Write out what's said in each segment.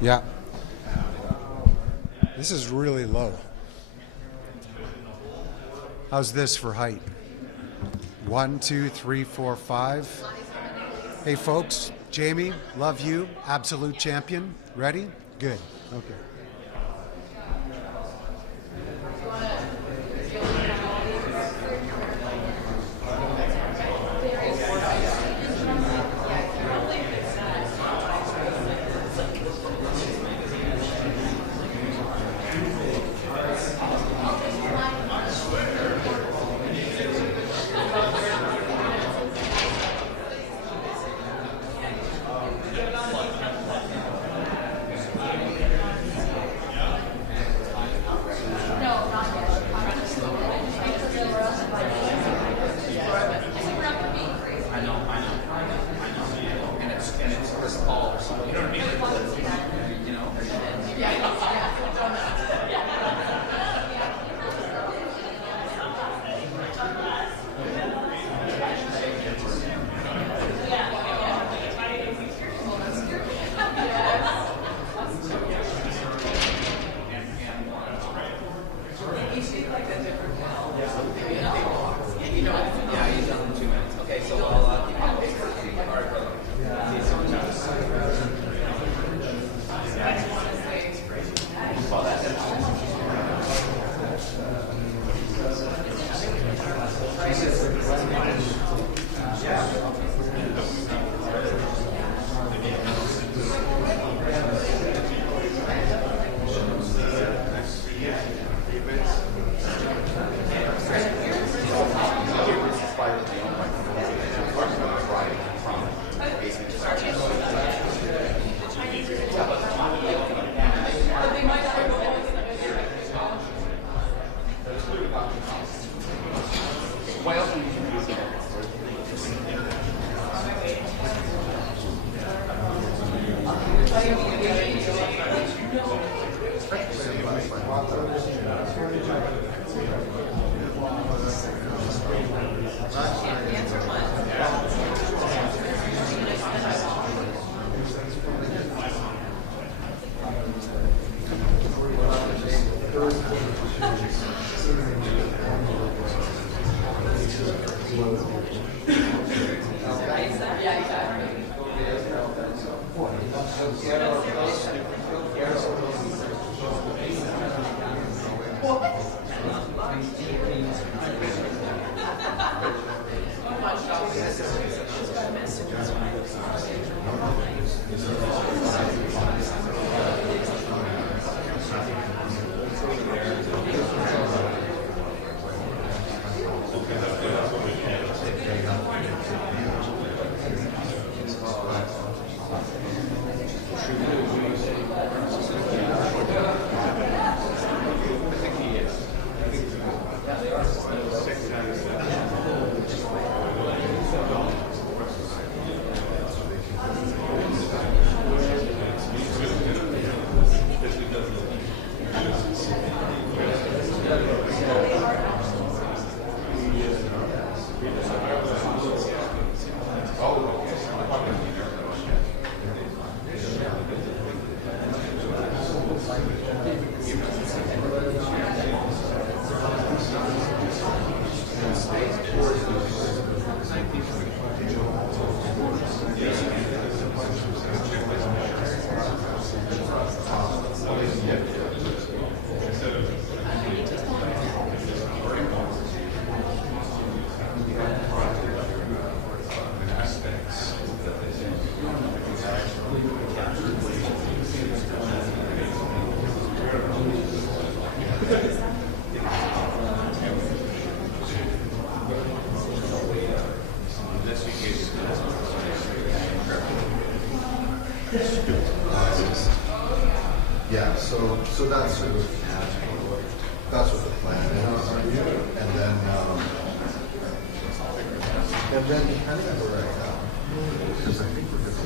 Yeah. This is really low. How's this for height? 1, 2, 3, 4, 5. Hey folks, Jamie, love you, absolute champion. Ready? Good. Okay. That's what the plan is. And then kind of where I go. Because I think we're good.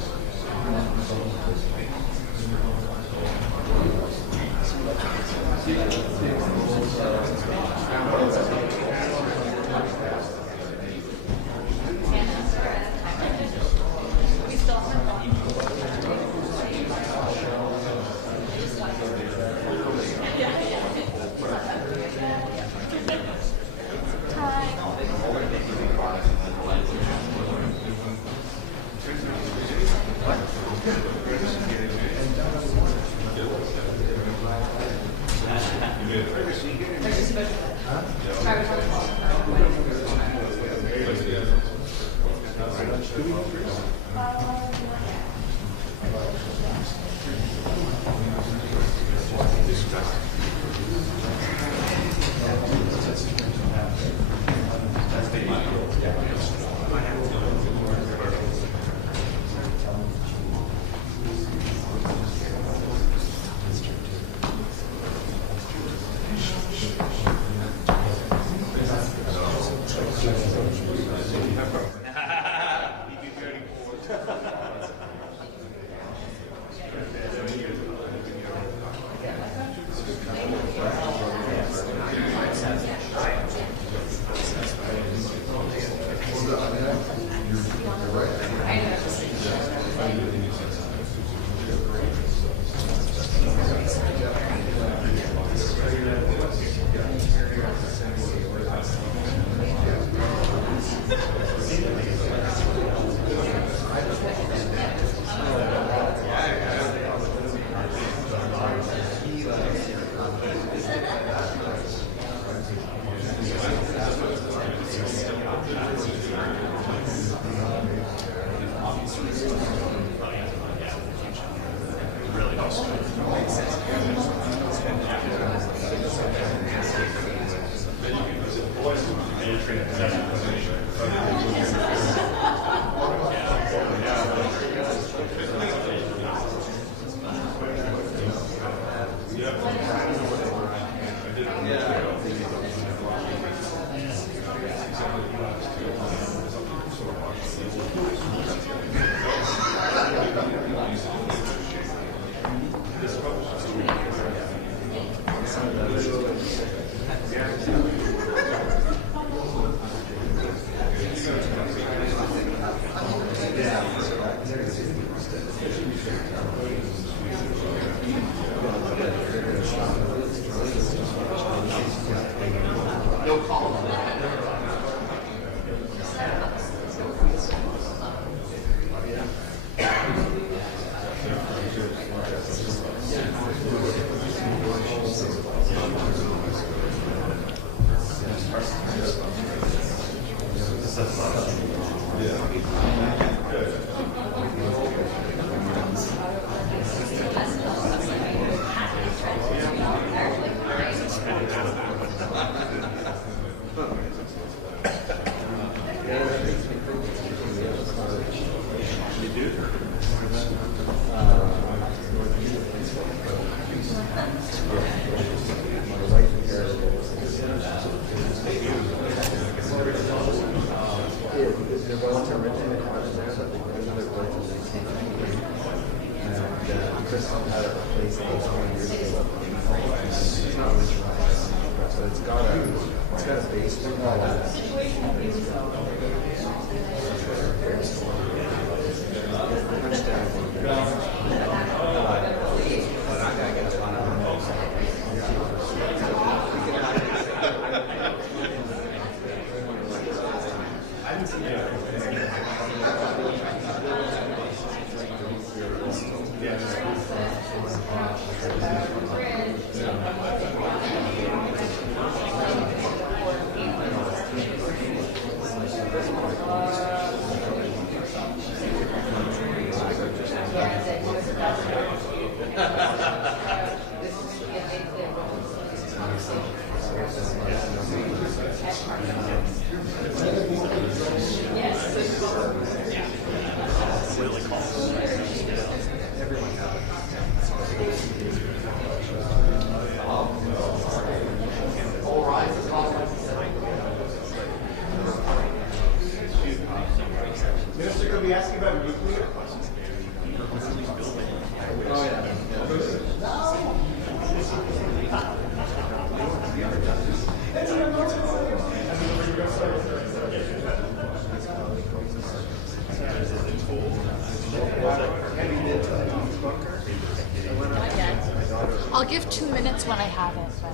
give 2 minutes when I have it. But...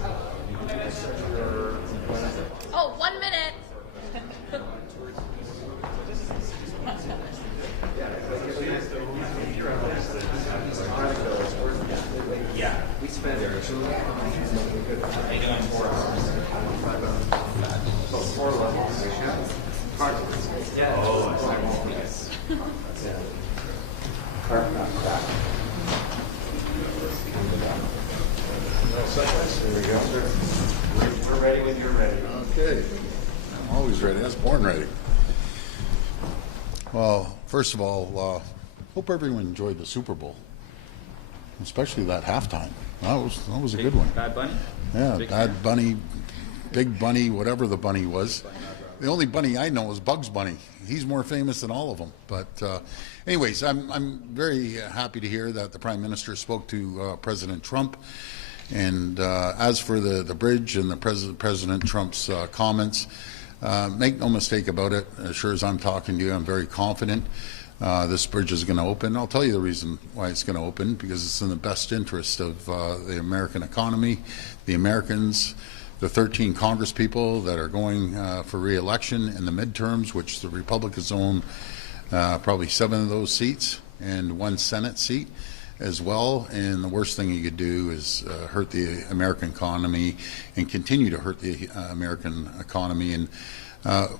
Oh, 1 minute. Yeah, we spent 4 hours. So 4 levels. Yeah. Oh, I won't guess. Yeah. Carp not crack. There we go, sir. We're ready when you're ready. Okay. I'm always ready. I was born ready. Well, first of all, hope everyone enjoyed the Super Bowl, especially that halftime. That was a good one. Bad Bunny? Yeah, Big Bad fan? Bunny, Big Bunny, whatever the bunny was. The only bunny I know is Bugs Bunny. He's more famous than all of them. But anyways, I'm very happy to hear that the Prime Minister spoke to President Trump. And as for the bridge and the President Trump's comments, make no mistake about it. As sure as I'm talking to you, I'm very confident this bridge is going to open. I'll tell you the reason why it's going to open, because it's in the best interest of the American economy, the Americans, the 13 Congress people that are going for re-election in the midterms, which the Republicans own probably 7 of those seats and 1 Senate seat as well. And the worst thing you could do is hurt the American economy and continue to hurt the American economy. And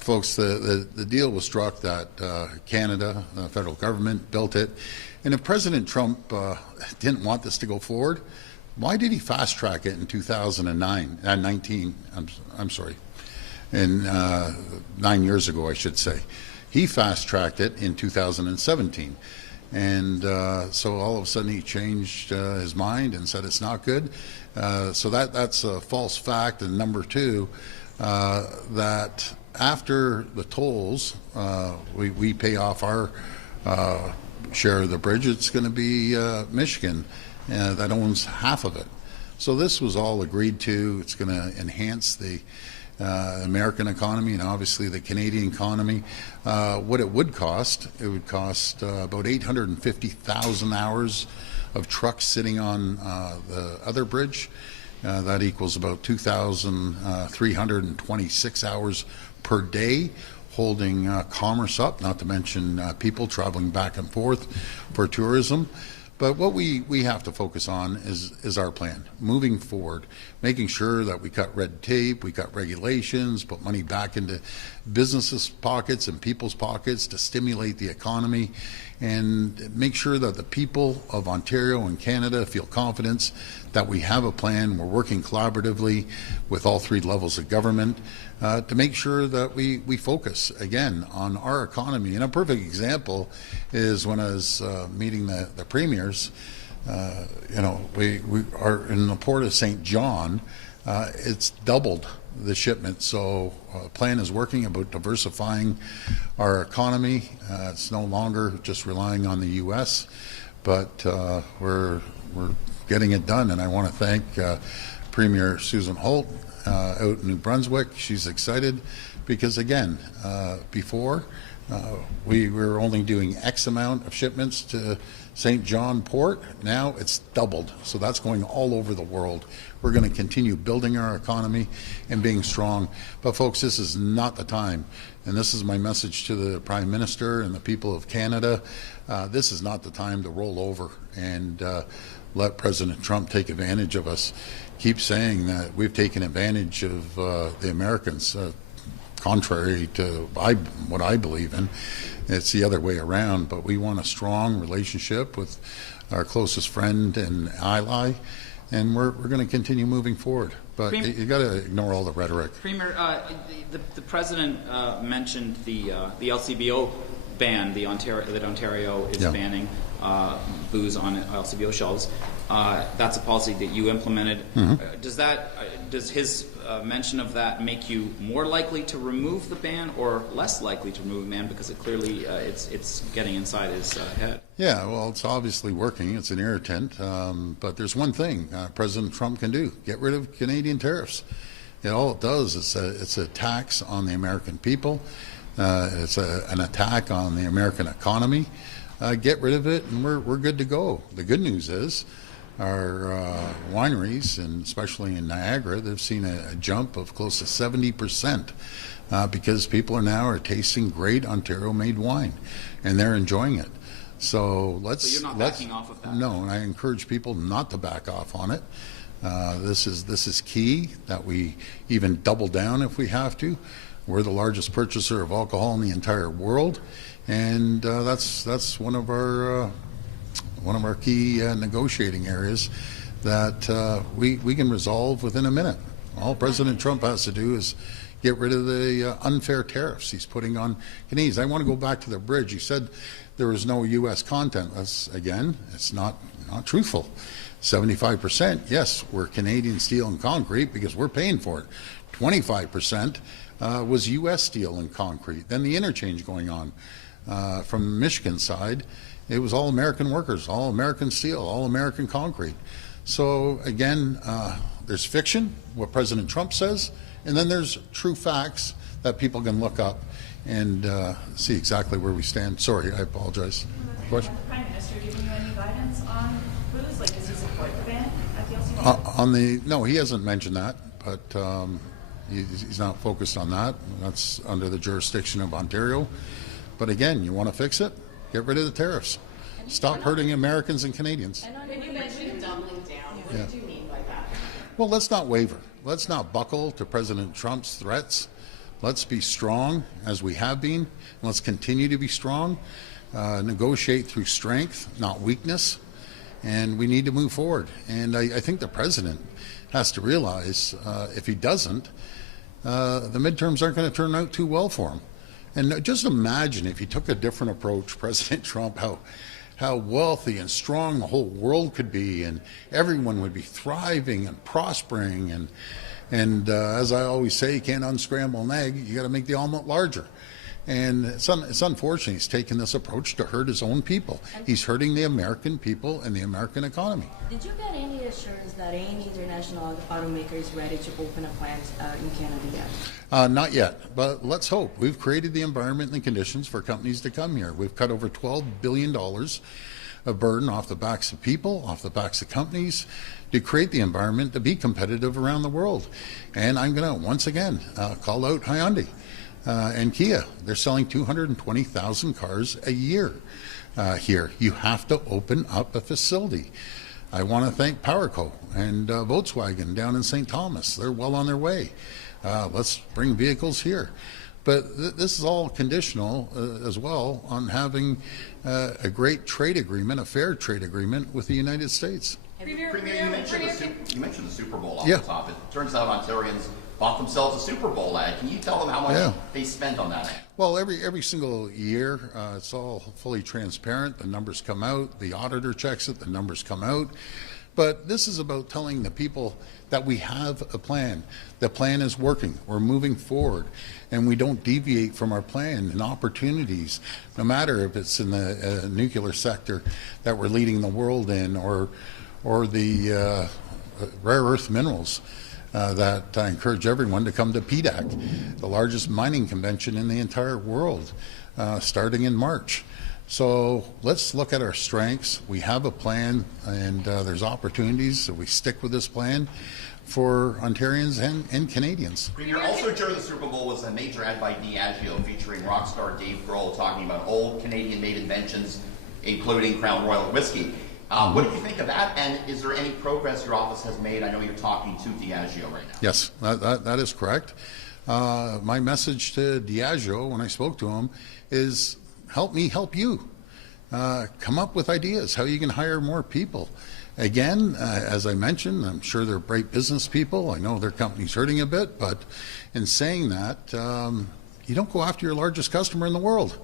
folks, the deal was struck that Canada, the federal government, built it. And if President Trump didn't want this to go forward, why did he fast track it in 2019? I'm sorry, in 9 years ago, I should say. He fast tracked it in 2017. And so all of a sudden he changed his mind and said it's not good. So that's a false fact. And number 2, that after the tolls, we pay off our share of the bridge. It's going to be Michigan that owns half of it. So this was all agreed to. It's going to enhance the American economy and obviously the Canadian economy. What it would cost about 850,000 hours of trucks sitting on the other bridge. That equals about 2,326 hours per day, holding commerce up, not to mention people traveling back and forth for tourism. But what we have to focus on is our plan, moving forward, making sure that we cut red tape, we cut regulations, put money back into businesses' pockets and people's pockets to stimulate the economy, and make sure that the people of Ontario and Canada feel confidence that we have a plan. We're working collaboratively with all 3 levels of government to make sure that we focus, again, on our economy. And a perfect example is when I was meeting the premiers, we are in the port of St. John. It's doubled the shipment. So plan is working about diversifying our economy. It's no longer just relying on the U.S., but we're getting it done. And I want to thank Premier Susan Holt out in New Brunswick. She's excited because, again, before we were only doing X amount of shipments to St. John Port. Now it's doubled. So that's going all over the world. We're going to continue building our economy and being strong. But folks, this is not the time. And this is my message to the Prime Minister and the people of Canada. This is not the time to roll over and let President Trump take advantage of us. Keep saying that we've taken advantage of the Americans. Contrary to what I believe in, it's the other way around. But we want a strong relationship with our closest friend and ally, and we're going to continue moving forward. But you got to ignore all the rhetoric. Premier, the president mentioned the LCBO ban that Ontario is banning booze on LCBO shelves. That's a policy that you implemented. Does his mention of that make you more likely to remove the ban or less likely to remove the ban, because it clearly it's getting inside his head? Yeah, well, it's obviously working. It's an irritant. But there's one thing President Trump can do: get rid of Canadian tariffs. All it does is it's a tax on the American people. It's an attack on the American economy. Get rid of it, and we're good to go. The good news is wineries, and especially in Niagara, they've seen a jump of close to 70% because people are tasting great Ontario-made wine, and they're enjoying it. So So you're not backing off of that? No, and I encourage people not to back off on it. This is key that we even double down if we have to. We're the largest purchaser of alcohol in the entire world, and that's one of our key negotiating areas that we can resolve within a minute. All President Trump has to do is get rid of the unfair tariffs he's putting on Canadians. I want to go back to the bridge. You said there was no U.S. content. It's not truthful. 75%, yes, we're Canadian steel and concrete because we're paying for it. 25% was U.S. steel and concrete. Then the interchange going on from the Michigan side, it was all American workers, all American steel, all American concrete. So again, there's fiction, what President Trump says, and then there's true facts that people can look up and see exactly where we stand. Sorry, I apologize. Question? Has the Prime Minister given you any guidance on booze? Like, does he support the ban at the LCBO? No, he hasn't mentioned that, but he's not focused on that. That's under the jurisdiction of Ontario. But again, you want to fix it? Get rid of the tariffs. Stop hurting Americans and Canadians. When you mentioned doubling down, what did you mean by that? Well, let's not waver. Let's not buckle to President Trump's threats. Let's be strong as we have been. And let's continue to be strong. Negotiate through strength, not weakness. And we need to move forward. And I think the president has to realize if he doesn't, the midterms aren't going to turn out too well for him. And just imagine if he took a different approach, President Trump, how wealthy and strong the whole world could be, and everyone would be thriving and prospering. And as I always say, you can't unscramble an egg, you got to make the omelet larger. And it's unfortunate he's taken this approach to hurt his own people. He's hurting the American people and the American economy. Did you get any assurance that any international automaker is ready to open a plant in Canada yet? Not yet, but let's hope. We've created the environment and the conditions for companies to come here. We've cut over $12 billion of burden off the backs of people, off the backs of companies, to create the environment to be competitive around the world. And I'm going to once again call out Hyundai. And Kia, they're selling 220,000 cars a year here. You have to open up a facility. I want to thank PowerCo and Volkswagen down in St. Thomas. They're well on their way. Let's bring vehicles here. But this is all conditional as well on having a great trade agreement, a fair trade agreement with the United States. Premier, you mentioned the Super Bowl off Yeah. the top. It turns out Ontarians bought themselves a Super Bowl ad. Can you tell them how much they spent on that? Well, every single year, it's all fully transparent. The numbers come out. The auditor checks it. The numbers come out. But this is about telling the people that we have a plan. The plan is working. We're moving forward, and we don't deviate from our plan and opportunities, no matter if it's in the nuclear sector that we're leading the world in, or the rare earth minerals. That I encourage everyone to come to PDAC, the largest mining convention in the entire world, starting in March. So let's look at our strengths. We have a plan, and there's opportunities, so we stick with this plan for Ontarians and Canadians. Premier, also during the Super Bowl was a major ad by Diageo featuring rock star Dave Grohl talking about old Canadian-made inventions, including Crown Royal whiskey. What do you think of that, and is there any progress your office has made? I know you're talking to Diageo right now. Yes, that is correct. My message to Diageo when I spoke to him is, help me help you. Come up with ideas how you can hire more people. Again, as I mentioned, I'm sure they're great business people. I know their company's hurting a bit, but in saying that, you don't go after your largest customer in the world.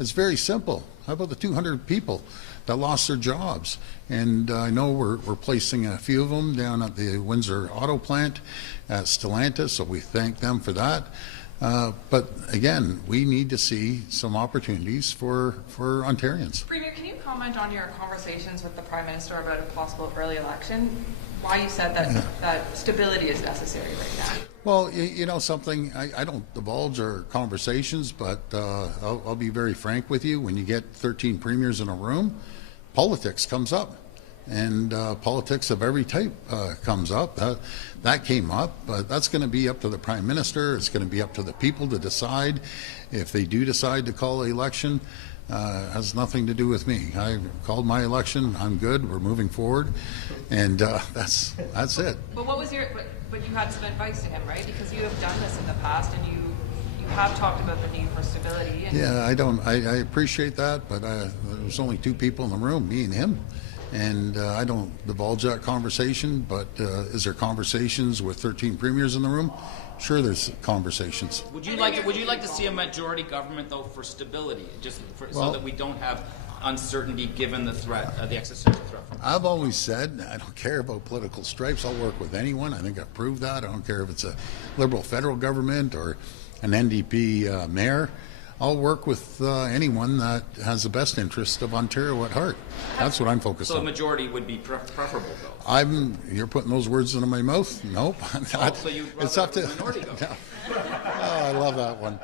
It's very simple. How about the 200 people that lost their jobs? And I know we're placing a few of them down at the Windsor auto plant at Stellantis, so we thank them for that. But again, we need to see some opportunities for Ontarians. Premier, can you comment on your conversations with the Prime Minister about a possible early election? Why you said that stability is necessary right now? Well, you know something, I don't divulge our conversations, but I'll be very frank with you. When you get 13 premiers in a room, politics comes up. and politics of every type comes up. That came up, but that's going to be up to the Prime Minister. It's going to be up to the people to decide. If they do decide to call the election, has nothing to do with me. I called my election. I'm good. We're moving forward, and that's it. But what was your? But you had some advice to him, right? Because you have done this in the past, and you have talked about the need for stability. And yeah, I appreciate that, but there was only two people in the room, me and him, and I don't divulge that conversation. But is there conversations with 13 premiers in the room? Sure, there's conversations. Would you like to see a majority government though for stability, so that we don't have uncertainty given the threat, the existential threat? I've always said I don't care about political stripes. I'll work with anyone. I think I've proved that. I don't care if it's a Liberal federal government or an NDP mayor. I'll work with anyone that has the best interest of Ontario at heart. That's what I'm focused on. So a majority would be preferable, though. You're putting those words into my mouth? Nope. I'm not. So you'd It's up to. minority, though. Oh, I love that one.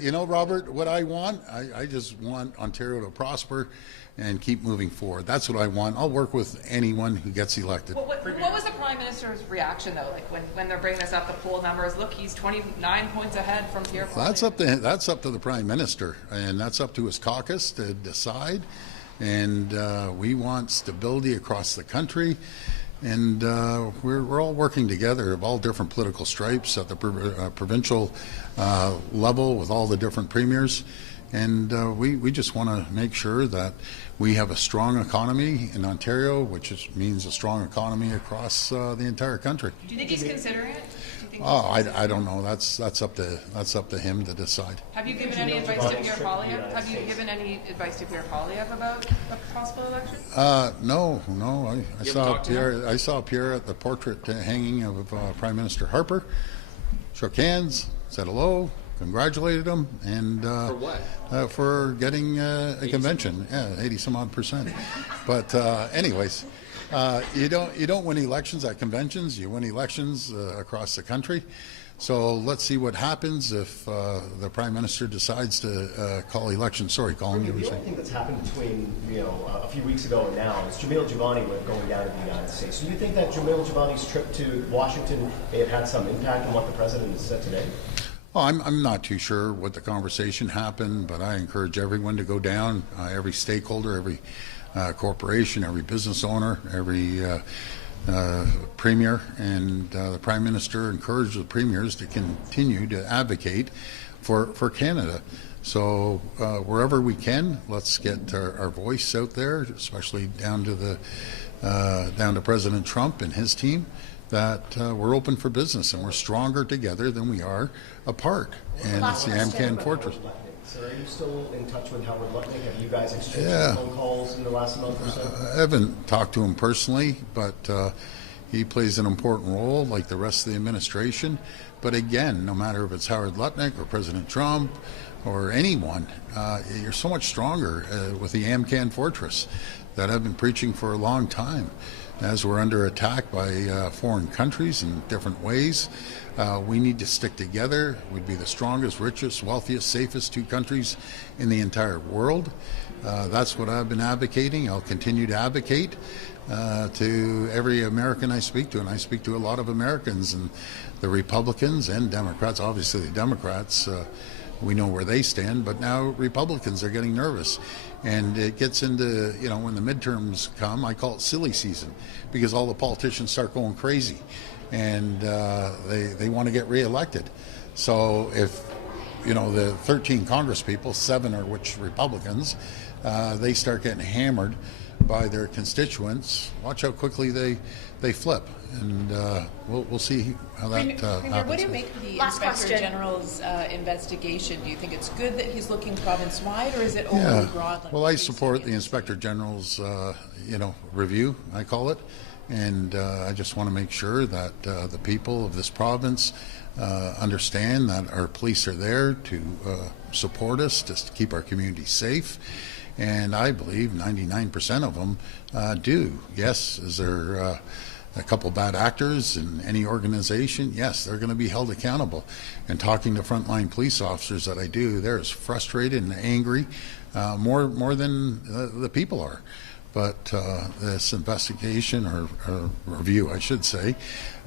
You know, Robert, what I want, I just want Ontario to prosper and keep moving forward. That's what I want. I'll work with anyone who gets elected. what was the Prime Minister's reaction, though? Like when they're bringing this up, the poll numbers, look, he's 29 points ahead from Pierre Poilievre. That's up to the Prime Minister, and that's up to his caucus to decide. And we want stability across the country. And we're all working together of all different political stripes at the provincial level with all the different premiers. And we just want to make sure that we have a strong economy in Ontario, which means a strong economy across the entire country. Do you think he's considering it? I don't know. That's up to him to decide. Have you given any advice to Pierre Poilievre? Have you given any advice to Pierre Poilievre about a possible election? No. I saw Pierre at the portrait hanging of Prime Minister Harper. Shook hands, said hello, congratulated him, and For what? For getting a convention. Yeah, 80-some-odd%. But anyways. You don't win elections at conventions. You win elections across the country. So let's see what happens if the Prime Minister decides to call elections. Sorry, Colin. The only thing that's happened between a few weeks ago and now is Jamil Jivani going down to the United States. Do you think that Jamil Jivani's trip to Washington may have had some impact on what the President has said today? Well, I'm not too sure what the conversation happened, but I encourage everyone to go down, every stakeholder, every corporation, every business owner, every premier, and the Prime Minister encouraged the premiers to continue to advocate for Canada. So wherever we can, let's get our voice out there, especially down to President Trump and his team, that we're open for business and we're stronger together than we are apart. And it's the Amcan Fortress. So are you still in touch with Howard Lutnick? Have you guys exchanged phone calls in the last month or so? I haven't talked to him personally, but he plays an important role like the rest of the administration. But again, no matter if it's Howard Lutnick or President Trump or anyone, you're so much stronger with the Amcan Fortress that I've been preaching for a long time. As we're under attack by foreign countries in different ways, we need to stick together. We'd be the strongest, richest, wealthiest, safest two countries in the entire world. That's what I've been advocating. I'll continue to advocate to every American I speak to, and I speak to a lot of Americans, and the Republicans and Democrats. Obviously the Democrats, we know where they stand, but now Republicans are getting nervous. And it gets into, when the midterms come, I call it silly season, because all the politicians start going crazy and they want to get reelected. So if, the 13 Congress people, 7 are which Republicans, they start getting hammered by their constituents, watch how quickly they flip. And we'll see how that happens. What do you make of the Inspector General's investigation? Do you think it's good that he's looking province-wide, or is it overly broad? Like well, I support the Inspector General's, review, I call it. And I just want to make sure that the people of this province understand that our police are there to support us, just to keep our community safe. And I believe 99% of them do. Yes, is there a couple bad actors in any organization? Yes, they're going to be held accountable. And talking to frontline police officers that I do, they're as frustrated and angry, more than the people are. but this investigation or review, I should say,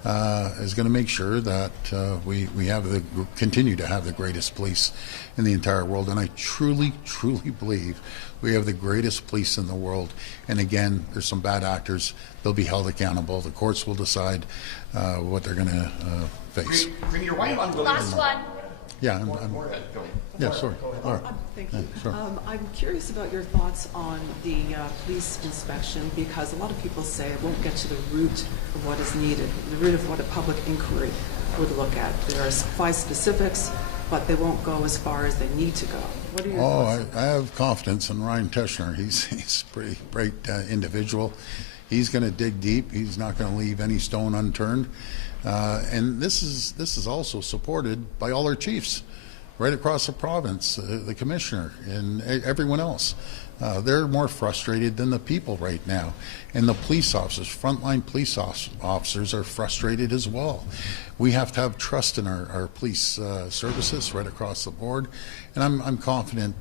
is going to make sure that we continue to have the greatest police in the entire world. And I truly believe we have the greatest police in the world. And again, there's some bad actors. They'll be held accountable. The courts will decide what they're going to face. Premier, why are you Last one. Yeah, yeah, sorry. All right. Thank you. Sure. I'm curious about your thoughts on the police inspection, because a lot of people say it won't get to the root of what is needed, the root of what a public inquiry would look at. There are 5 specifics, but they won't go as far as they need to go. What are your thoughts? I have confidence in Ryan Teschner. He's a pretty bright individual. He's going to dig deep. He's not going to leave any stone unturned. And this is also supported by all our chiefs right across the province, the commissioner and everyone else. They're more frustrated than the people right now. And the police officers, frontline police officers are frustrated as well. We have to have trust in our police services right across the board. And I'm confident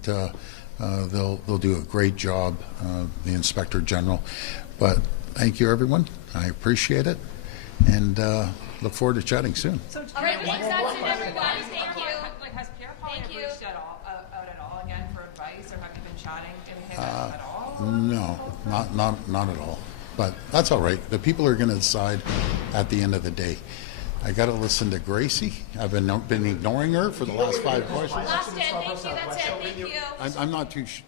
they'll do a great job, the Inspector General. But thank you, everyone. I appreciate it. And look forward to chatting soon. So, All right, thanks, that's it, everyone. Thank you. Like, has Pierre Thank you. reached out at all again for advice, or have you been chatting to him at all? No, not at all. But that's all right. The people are going to decide at the end of the day. I got to listen to Gracie. I've been ignoring her for the last 5 questions. Last in, thank you, that's it, thank you.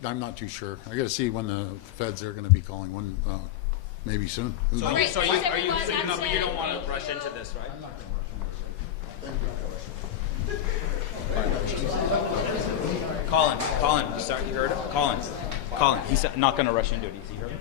I'm not too sure. I got to see when the feds are going to be calling. When maybe soon. So, All right, so thanks, you everyone, so that's you it. don't want to rush into this, right? Colin, you heard it? Colin, he's not going to rush into it. You heard it?